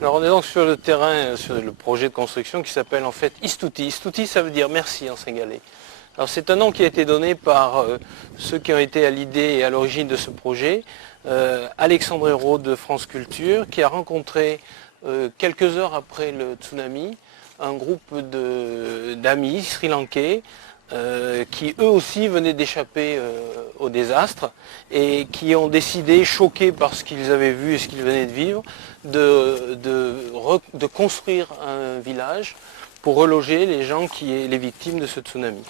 Alors on est donc sur le terrain, sur le projet de construction qui s'appelle en fait Istouti. Istouti, ça veut dire merci en sénégalais. Alors c'est un nom qui a été donné par ceux qui ont été à l'idée et à l'origine de ce projet. Alexandre Hérault de France Culture qui a rencontré quelques heures après le tsunami un groupe d'amis sri-lankais qui eux aussi venaient d'échapper au désastre et qui ont décidé, choqués par ce qu'ils avaient vu et ce qu'ils venaient de vivre, de construire un village pour reloger les gens les victimes de ce tsunami.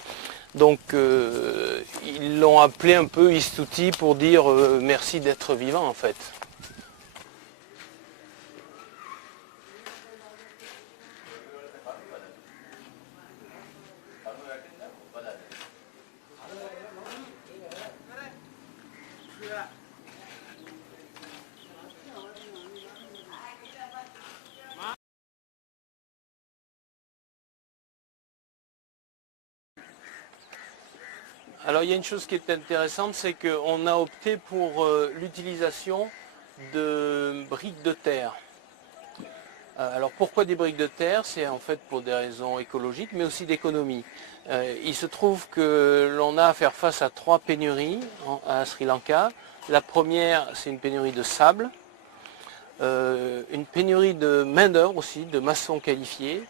Donc ils l'ont appelé un peu Istouti pour dire merci d'être vivant en fait. Alors il y a une chose qui est intéressante, c'est qu'on a opté pour l'utilisation de briques de terre. Alors pourquoi des briques de terre? C'est en fait pour des raisons écologiques mais aussi d'économie. Il se trouve que l'on a à faire face à 3 pénuries à Sri Lanka. La première, c'est une pénurie de sable, une pénurie de main-d'œuvre aussi, de maçons qualifiés.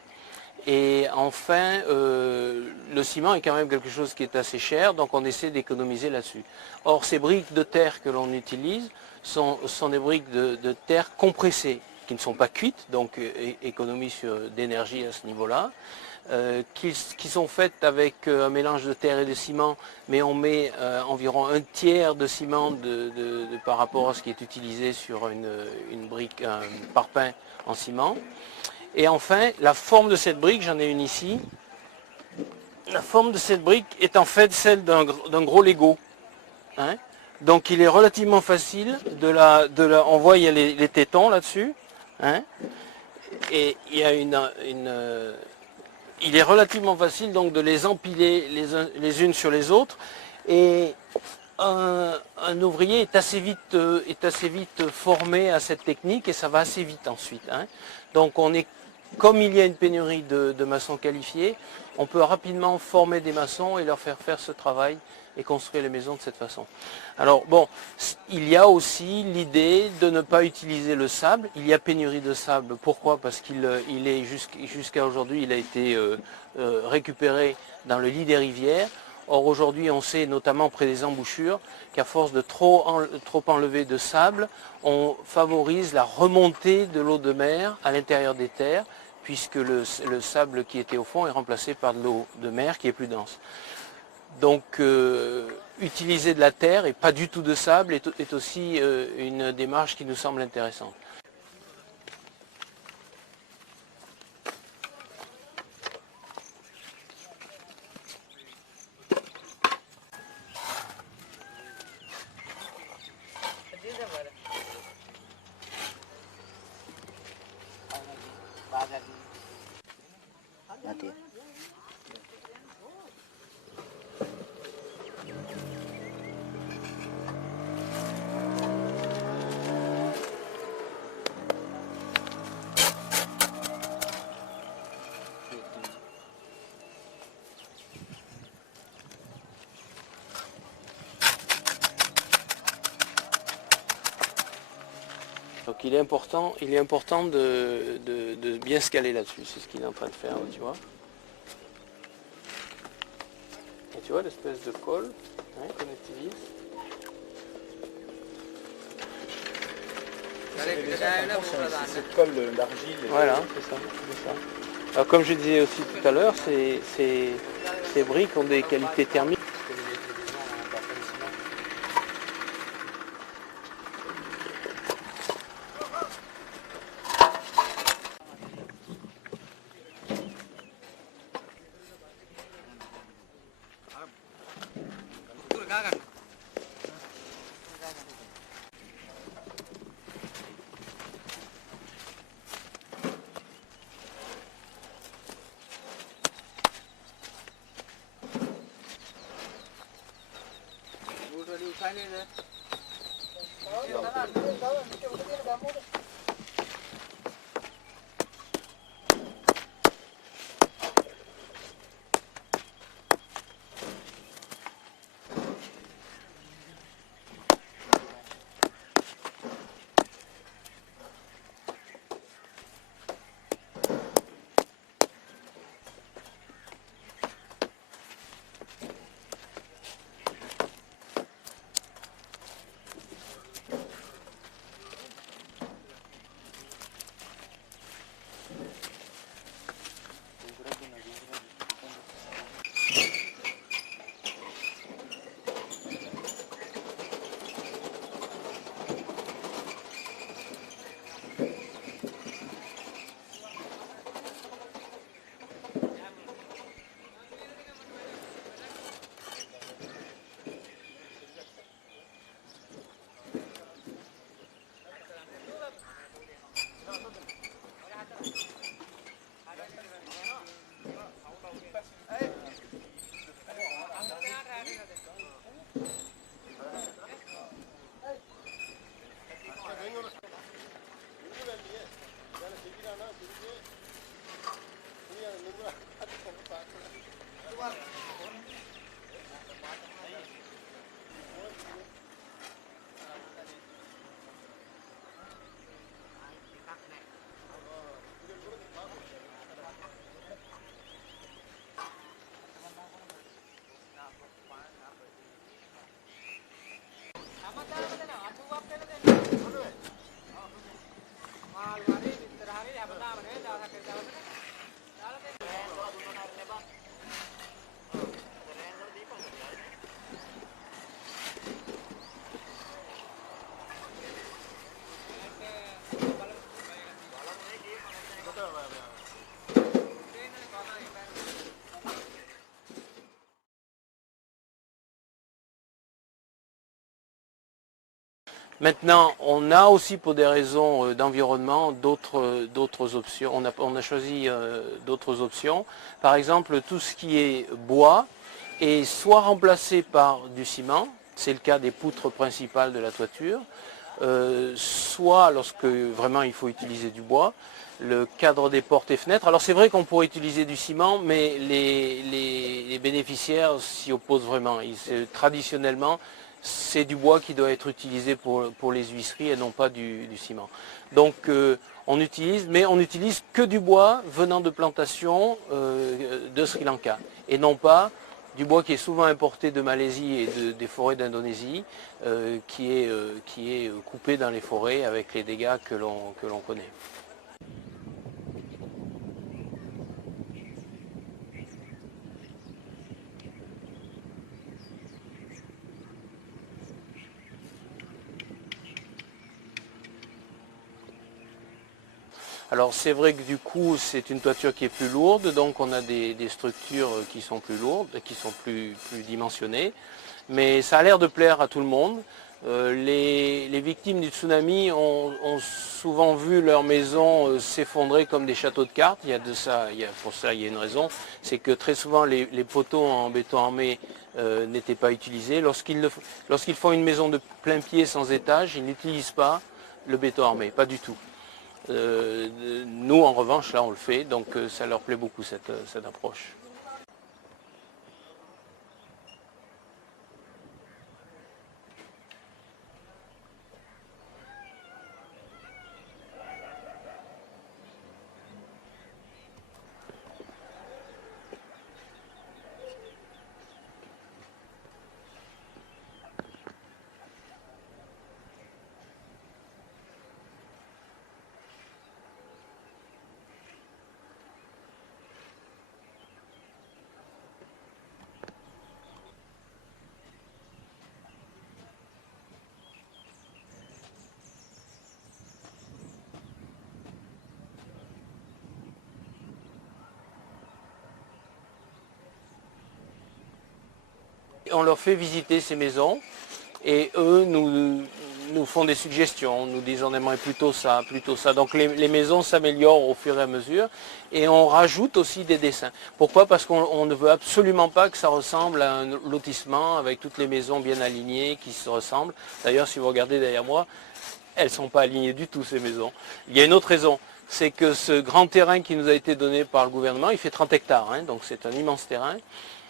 Et enfin, le ciment est quand même quelque chose qui est assez cher, donc on essaie d'économiser là-dessus. Or, ces briques de terre que l'on utilise sont des briques de terre compressées, qui ne sont pas cuites, donc économie d'énergie à ce niveau-là, qui sont faites avec un mélange de terre et de ciment, mais on met environ un tiers de ciment par rapport à ce qui est utilisé sur une brique, un parpaing en ciment. Et enfin, la forme de cette brique, j'en ai une ici, la forme de cette brique est en fait celle d'un gros Lego. Hein. Donc il est relativement facile on voit il y a les tétons là-dessus. Hein, et il y a il est relativement facile donc de les empiler les unes sur les autres. Et un ouvrier est assez vite formé à cette technique et ça va assez vite ensuite. Hein. Donc comme il y a une pénurie de maçons qualifiés, on peut rapidement former des maçons et leur faire faire ce travail et construire les maisons de cette façon. Alors bon, il y a aussi l'idée de ne pas utiliser le sable. Il y a pénurie de sable. Pourquoi? Parce jusqu'à aujourd'hui, il a été récupéré dans le lit des rivières. Or aujourd'hui, on sait, notamment près des embouchures, qu'à force de trop enlever de sable, on favorise la remontée de l'eau de mer à l'intérieur des terres, puisque le sable qui était au fond est remplacé par de l'eau de mer qui est plus dense. Donc utiliser de la terre et pas du tout de sable est aussi une démarche qui nous semble intéressante. Donc il est important de bien se caler là-dessus, c'est ce qu'il est en train de faire, tu vois. Et tu vois l'espèce de colle qu'on utilise. C'est cette colle d'argile. Voilà, c'est ça. Alors comme je disais aussi tout à l'heure, ces briques ont des qualités thermiques. Maintenant, on a aussi pour des raisons d'environnement d'autres options. On a choisi d'autres options. Par exemple, tout ce qui est bois est soit remplacé par du ciment, c'est le cas des poutres principales de la toiture, soit lorsque vraiment il faut utiliser du bois, le cadre des portes et fenêtres. Alors c'est vrai qu'on pourrait utiliser du ciment, mais les bénéficiaires s'y opposent vraiment. Traditionnellement, c'est du bois qui doit être utilisé pour les huisseries et non pas du ciment. Donc on utilise, mais on n'utilise que du bois venant de plantations de Sri Lanka et non pas du bois qui est souvent importé de Malaisie et des forêts d'Indonésie, qui est coupé dans les forêts avec les dégâts que l'on connaît. Alors c'est vrai que du coup c'est une toiture qui est plus lourde, donc on a des structures qui sont plus lourdes, qui sont plus dimensionnées, mais ça a l'air de plaire à tout le monde. Les victimes du tsunami ont souvent vu leur maison s'effondrer comme des châteaux de cartes. Il y a de ça, pour ça il y a une raison, c'est que très souvent les poteaux en béton armé n'étaient pas utilisés. Lorsqu'ils font une maison de plein pied sans étage, ils n'utilisent pas le béton armé, pas du tout. Nous en revanche là on le fait, donc ça leur plaît beaucoup cette approche. On leur fait visiter ces maisons et eux nous font des suggestions, nous disent on aimerait plutôt ça, plutôt ça. Donc les maisons s'améliorent au fur et à mesure et on rajoute aussi des dessins. Pourquoi? Parce qu'on ne veut absolument pas que ça ressemble à un lotissement avec toutes les maisons bien alignées qui se ressemblent. D'ailleurs si vous regardez derrière moi, elles ne sont pas alignées du tout ces maisons. Il y a une autre raison, c'est que ce grand terrain qui nous a été donné par le gouvernement, il fait 30 hectares, hein, donc c'est un immense terrain,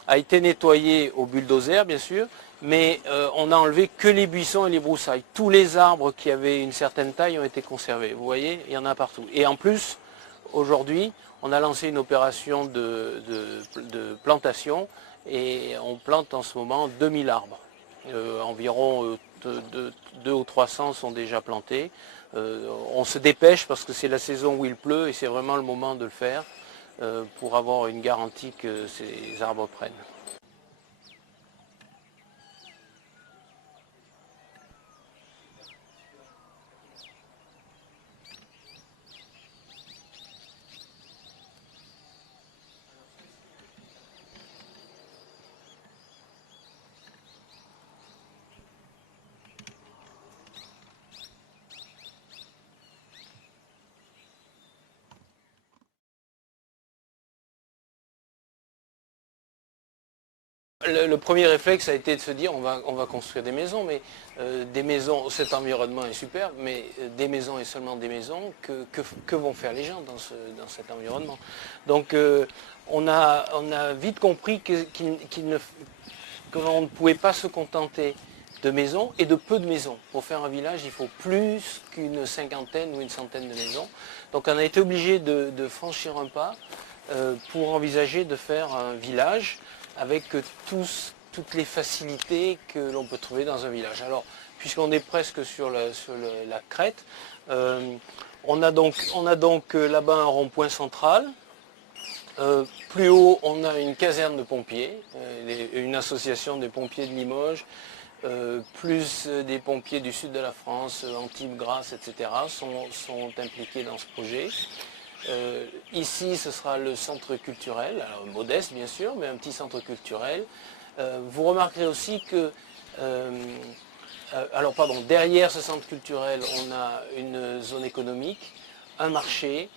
a été nettoyé au bulldozer bien sûr, mais on n'a enlevé que les buissons et les broussailles. Tous les arbres qui avaient une certaine taille ont été conservés. Vous voyez, il y en a partout. Et en plus, aujourd'hui, on a lancé une opération de plantation et on plante en ce moment 2000 arbres. Environ 200 ou 300 sont déjà plantés. On se dépêche parce que c'est la saison où il pleut et c'est vraiment le moment de le faire. Pour avoir une garantie que ces arbres prennent. Le premier réflexe a été de se dire on va construire des maisons, mais des maisons, cet environnement est super, mais des maisons et seulement des maisons, que vont faire les gens dans cet environnement? Donc on a vite compris qu'on ne pouvait pas se contenter de maisons et de peu de maisons. Pour faire un village, il faut plus qu'une cinquantaine ou une centaine de maisons. Donc on a été obligé de franchir un pas pour envisager de faire un village avec toutes les facilités que l'on peut trouver dans un village. Alors, puisqu'on est presque sur la crête, on a donc là-bas un rond-point central. Plus haut, on a une caserne de pompiers, une association des pompiers de Limoges, plus des pompiers du sud de la France, Antibes, Grasse, etc., sont impliqués dans ce projet. Ici, ce sera le centre culturel, alors modeste bien sûr, mais un petit centre culturel. Vous remarquerez aussi que alors pardon, derrière ce centre culturel, on a une zone économique, un marché,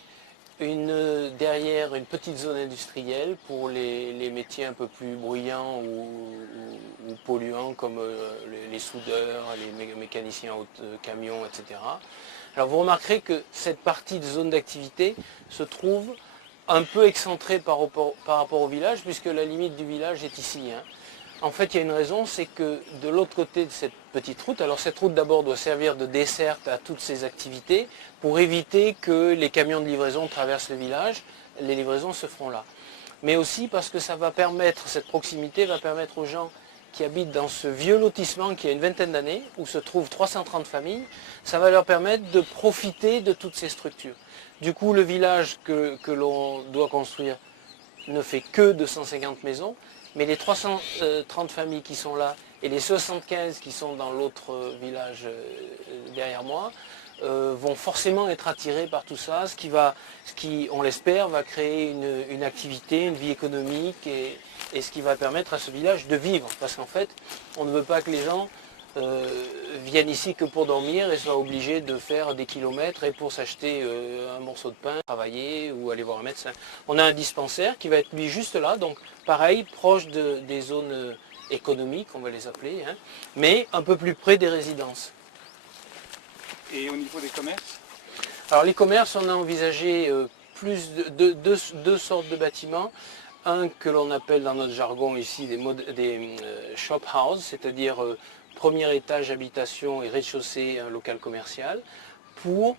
derrière une petite zone industrielle pour les métiers un peu plus bruyants ou polluants comme les soudeurs, les mécaniciens camions, etc. Alors vous remarquerez que cette partie de zone d'activité se trouve un peu excentrée par rapport au village, puisque la limite du village est ici. Hein. En fait, il y a une raison, c'est que de l'autre côté de cette petite route, alors cette route d'abord doit servir de desserte à toutes ces activités pour éviter que les camions de livraison traversent le village, les livraisons se feront là. Mais aussi parce que ça va permettre, cette proximité va permettre aux gens qui habitent dans ce vieux lotissement qui a une vingtaine d'années, où se trouvent 330 familles, ça va leur permettre de profiter de toutes ces structures. Du coup, le village que l'on doit construire ne fait que 250 maisons, mais les 330 familles qui sont là et les 75 qui sont dans l'autre village derrière moi vont forcément être attirés par tout ça, ce qui on l'espère, va créer une activité, une vie économique et ce qui va permettre à ce village de vivre. Parce qu'en fait, on ne veut pas que les gens viennent ici que pour dormir et soient obligés de faire des kilomètres et pour s'acheter un morceau de pain, travailler ou aller voir un médecin. On a un dispensaire qui va être lui juste là, donc pareil, proche des zones économiques, on va les appeler, hein, mais un peu plus près des résidences. Et au niveau des commerces? Alors les commerces, on a envisagé deux sortes de bâtiments. Un que l'on appelle dans notre jargon ici des shop house, c'est-à-dire premier étage habitation et rez-de-chaussée un local commercial, pour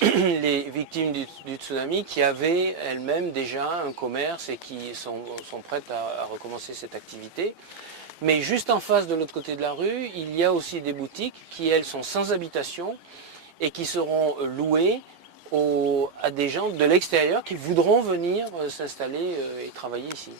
les victimes du tsunami qui avaient elles-mêmes déjà un commerce et qui sont prêtes à recommencer cette activité. Mais juste en face de l'autre côté de la rue, il y a aussi des boutiques qui, elles, sont sans habitation et qui seront louées à des gens de l'extérieur qui voudront venir s'installer et travailler ici.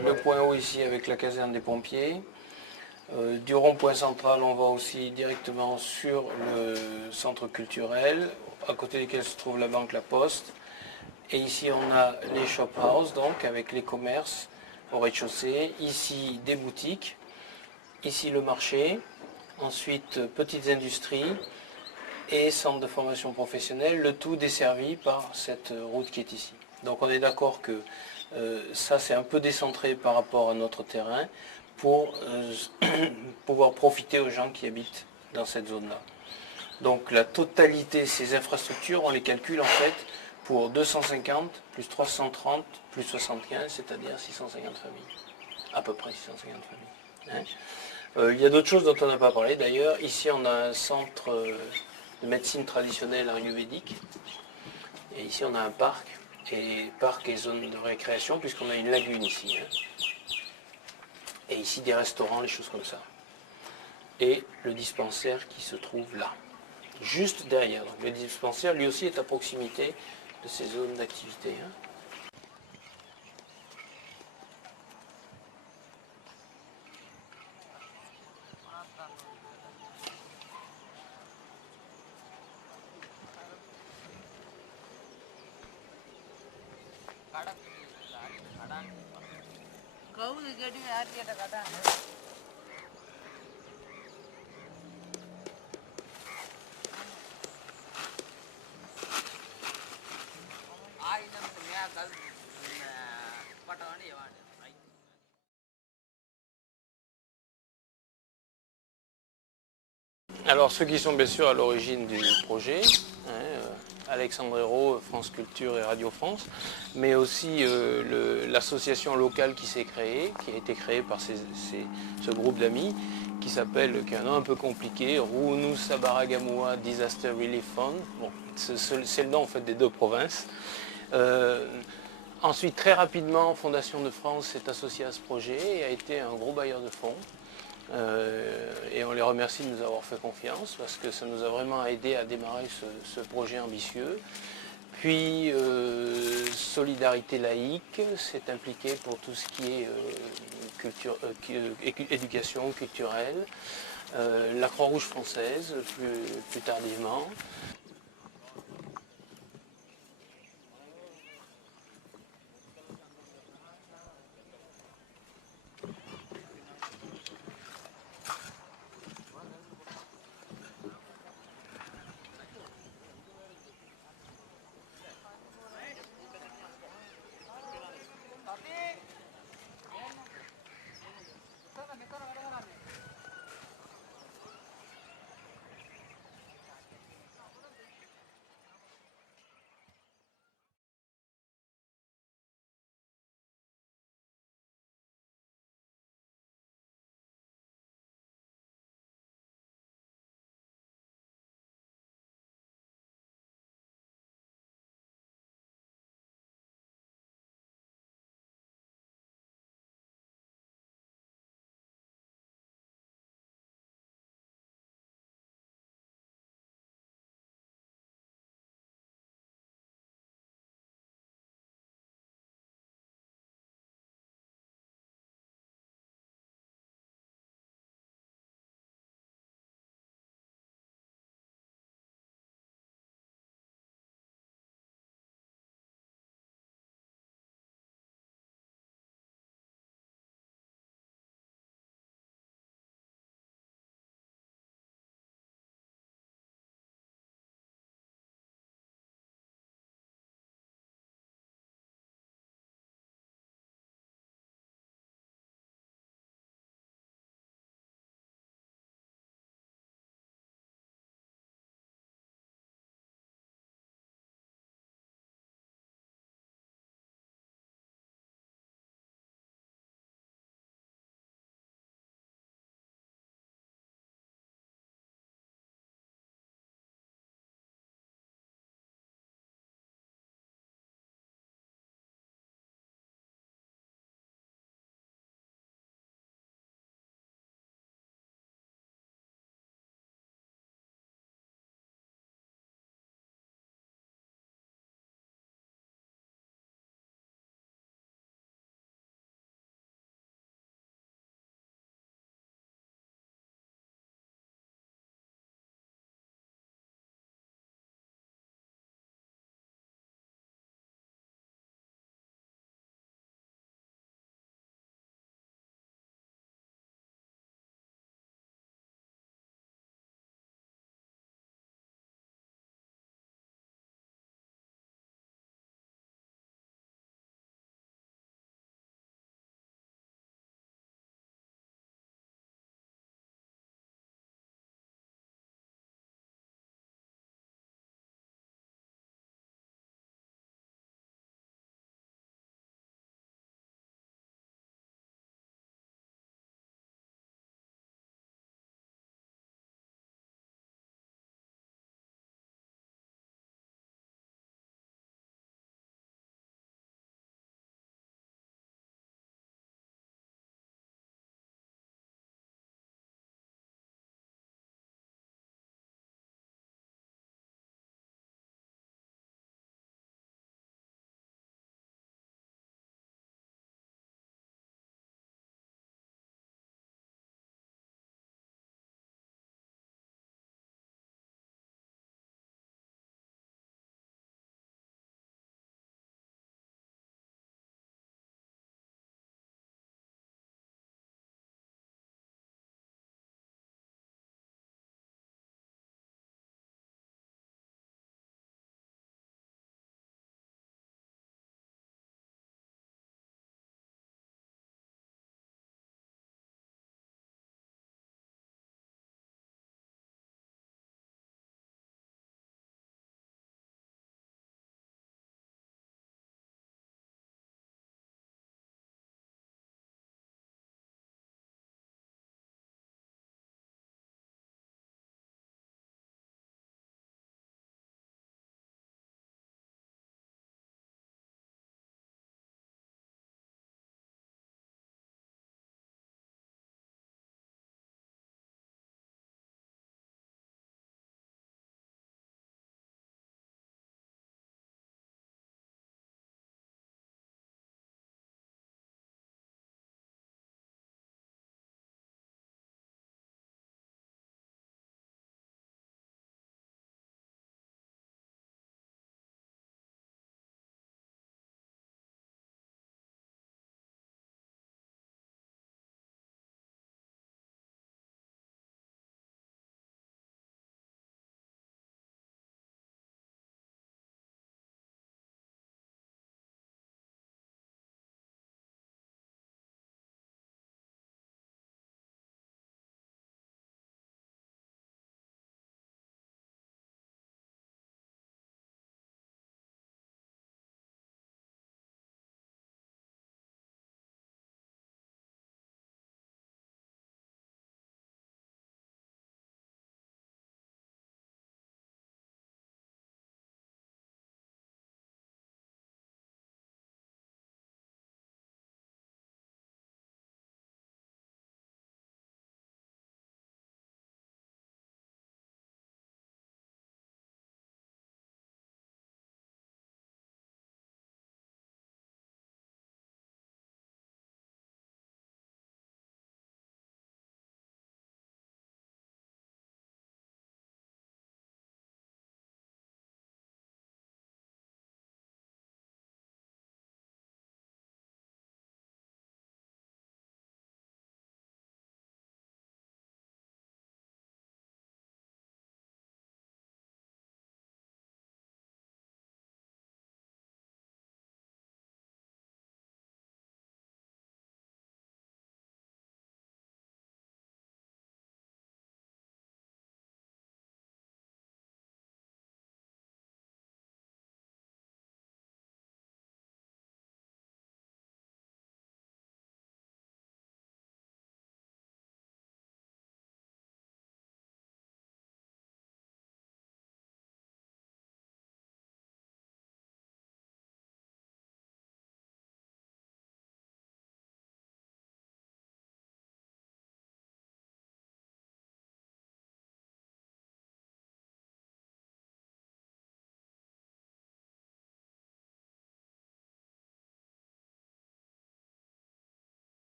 Le point haut ici avec la caserne des pompiers. Du rond-point central, on va aussi directement sur le centre culturel, à côté duquel se trouve la banque La Poste. Et ici, on a les shop house, donc avec les commerces au rez-de-chaussée. Ici, des boutiques. Ici, le marché. Ensuite, petites industries et centre de formation professionnelle. Le tout desservi par cette route qui est ici. Donc, on est d'accord que ça, c'est un peu décentré par rapport à notre terrain pour pouvoir profiter aux gens qui habitent dans cette zone-là. Donc la totalité de ces infrastructures, on les calcule en fait pour 250 plus 330 plus 75, c'est-à-dire 650 familles. À peu près 650 familles. Hein. Il y a d'autres choses dont on n'a pas parlé d'ailleurs. Ici on a un centre de médecine traditionnelle ayurvédique. Et ici on a un parc. Et parc et zone de récréation puisqu'on a une lagune ici. Hein. Et ici des restaurants, les choses comme ça. Et le dispensaire qui se trouve là, juste derrière. Donc, le dispensaire lui aussi est à proximité de ces zones d'activité. Hein. Alors ceux qui sont bien sûr à l'origine du projet, Alexandre Hérault, France Culture et Radio France, mais aussi l'association locale qui s'est créée, qui a été créée par ce groupe d'amis, qui a un nom un peu compliqué, Ruunu Sabaragamua Disaster Relief Fund. Bon, c'est le nom en fait des deux provinces. Ensuite, très rapidement, Fondation de France s'est associée à ce projet et a été un gros bailleur de fonds. Et on les remercie de nous avoir fait confiance parce que ça nous a vraiment aidé à démarrer ce projet ambitieux. Puis Solidarité laïque s'est impliqué pour tout ce qui est éducation culturelle. La Croix-Rouge française plus tardivement.